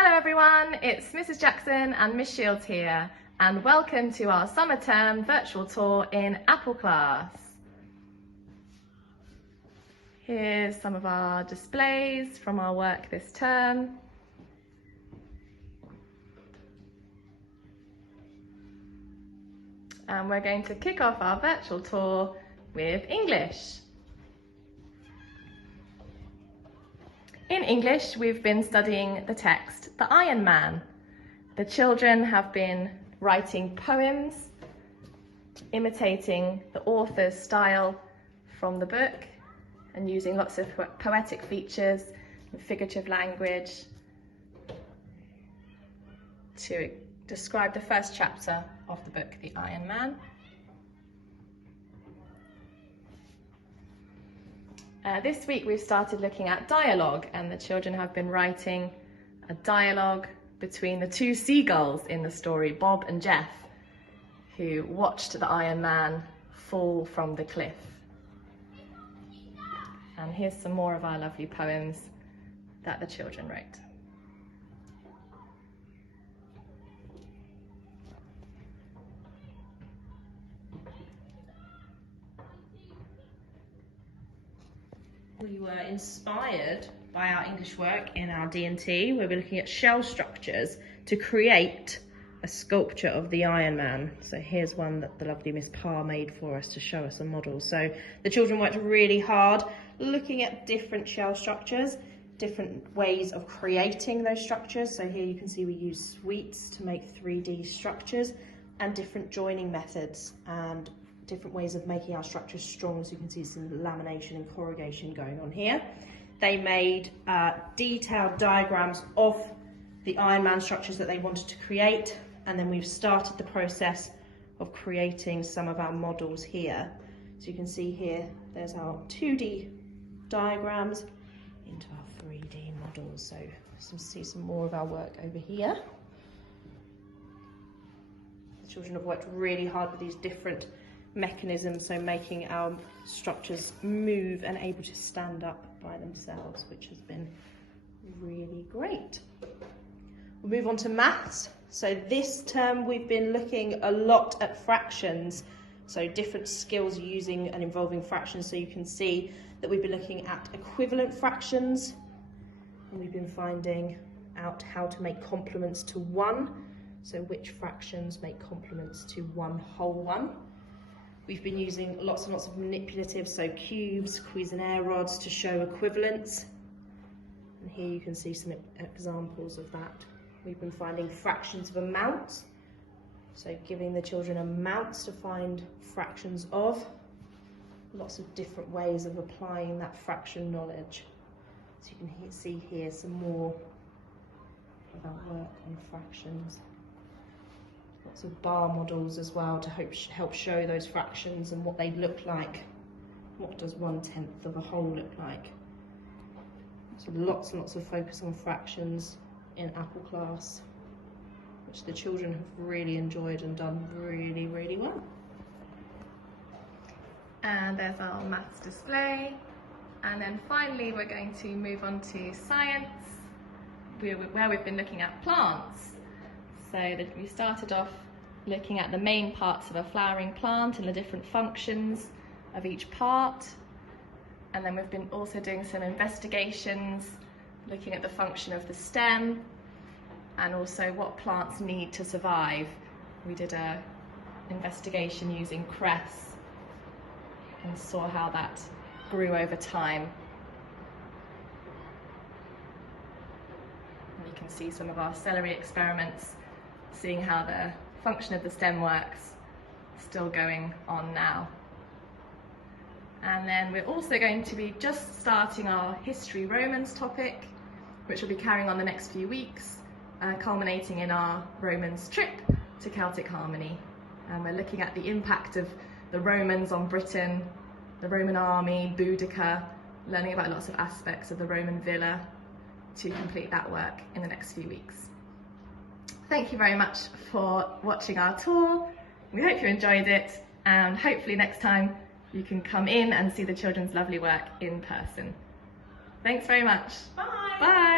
Hello everyone, it's Mrs. Jackson and Miss Shields here, and welcome to our summer term virtual tour in Apple Class. Here's some of our displays from our work this term. And we're going to kick off our virtual tour with English. In English, we've been studying the text, The Iron Man. The children have been writing poems, imitating the author's style from the book and using lots of poetic features and figurative language to describe the first chapter of the book, The Iron Man. This week we've started looking at dialogue, and the children have been writing a dialogue between the two seagulls in the story, Bob and Jeff, who watched the Iron Man fall from the cliff. And here's some more of our lovely poems that the children wrote. We were inspired by our English work in our D&T, where we're looking at shell structures to create a sculpture of the Iron Man. So here's one that the lovely Miss Parr made for us to show us a model. So the children worked really hard looking at different shell structures, different ways of creating those structures. So here you can see we use suites to make 3D structures, and different joining methods and different ways of making our structures strong. So you can see some lamination and corrugation going on here. They made detailed diagrams of the Iron Man structures that they wanted to create, and then we've started the process of creating some of our models here. So you can see here, there's our 2D diagrams into our 3D models. So you see some more of our work over here. The children have worked really hard with these different mechanisms, so making our structures move and able to stand up by themselves, which has been really great. We'll move on to maths. So this term we've been looking a lot at fractions, so different skills using and involving fractions. So you can see that we've been looking at equivalent fractions, and we've been finding out how to make complements to 1, so which fractions make complements to 1 whole 1. We've been using lots and lots of manipulatives, so cubes, Cuisenaire rods, to show equivalence. And here you can see some examples of that. We've been finding fractions of amounts, so giving the children amounts to find fractions of. Lots of different ways of applying that fraction knowledge. So you can see here some more of our work on fractions. Lots of bar models as well to help show those fractions and what they look like. What does 1/10 of a whole look like? So lots and lots of focus on fractions in Apple Class, which the children have really enjoyed and done really, really well. And there's our maths display. And then finally we're going to move on to science, where we've been looking at plants. So we started off looking at the main parts of a flowering plant and the different functions of each part. And then we've been also doing some investigations, looking at the function of the stem and also what plants need to survive. We did an investigation using cress and saw how that grew over time. And you can see some of our celery experiments, seeing how the function of the stem works, still going on now. And then we're also going to be just starting our History Romans topic, which will be carrying on the next few weeks, culminating in our Romans trip to Celtic Harmony. And we're looking at the impact of the Romans on Britain, the Roman army, Boudica, learning about lots of aspects of the Roman villa to complete that work in the next few weeks. Thank you very much for watching our tour. We hope you enjoyed it, and hopefully next time you can come in and see the children's lovely work in person. Thanks very much. Bye. Bye.